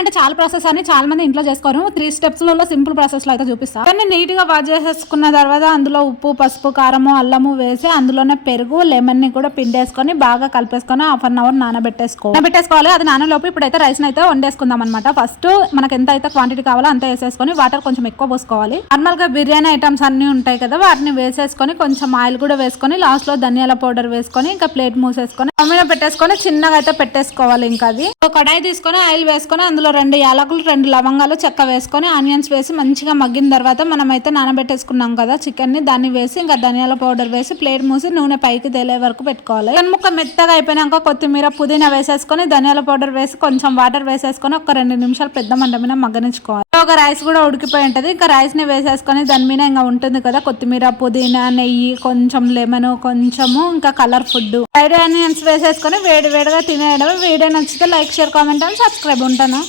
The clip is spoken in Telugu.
అంటే చాలా ప్రాసెస్ అని చాలా మంది ఇంట్లో చేసుకోరు. 3 స్టెప్స్లలో సింపుల్ ప్రాసెస్ లో అయితే చూపిస్తాను. కానీ నీట్ గా వాష్ చేసేసుకున్న తర్వాత అందులో ఉప్పు, పసుపు, కారము, అల్లము వేసి అందులోనే పెరుగు, లెమన్ ని కూడా పిండేసుకొని బాగా కలిపేసుకొని హాఫ్ అన్ అవర్ నానబెట్టేసుకోవాలి. అది నానలోపు ఇప్పుడైతే రైస్ అయితే వండేసుకుందాం అనమాట. ఫస్ట్ మనకి ఎంత అయితే క్వాంటిటీ కావాలో అంత వేసేసుకొని వాటర్ కొంచెం ఎక్కువ పోసుకోవాలి. నార్మల్ గా బిర్యానీ ఐటమ్స్ అన్ని ఉంటాయి కదా, వాటిని వేసేసుకొని కొంచెం ఆయిల్ కూడా వేసుకొని లాస్ట్ లో ధనియాల పౌడర్ వేసుకొని ఇంకా ప్లేట్ మూసేసుకొని మీద పెట్టేసుకొని చిన్నగా అయితే పెట్టేసుకోవాలి. ఇంకా అది కడాయి తీసుకొని ఆయిల్ వేసుకొని అందులో 2 యాలకులు, 2 లవంగాలు, చెక్క వేసుకొని ఆనియన్స్ వేసి మంచిగా మగ్గిన తర్వాత మనం అయితే నానబెట్టేసుకున్నాం కదా చికెన్ ని, దాన్ని వేసి ఇంకా ధనియాల పౌడర్ వేసి ప్లేట్ మూసి నూనె పైకి తేలే వరకు పెట్టుకోవాలి. చికెన్ ముక్క మెత్తగా అయిపోయినాక కొత్తిమీర, పుదీనా వేసేసుకొని ధనియాల పౌడర్ వేసి కొంచెం వాటర్ వేసేసుకొని ఒక 2 నిమిషాలు పెద్ద మంట మీద మగ్గనించుకోవాలి. ఒక రైస్ కూడా ఉడికిపోయి ఉంటది. ఇంకా రైస్ ని వేసేసుకొని దాని మీద ఇంకా ఉంటుంది కదా కొత్తిమీర, పుదీనా, నెయ్యి, కొంచెం లెమన్, కొంచెము ఇంకా కలర్ ఫుడ్, ఫ్రైడ్ ఆనియన్స్ వేసేసుకొని వేడిగా తినేయడం. వీడియో నచ్చితే like, share, comment and subscribe. ఉంటాను.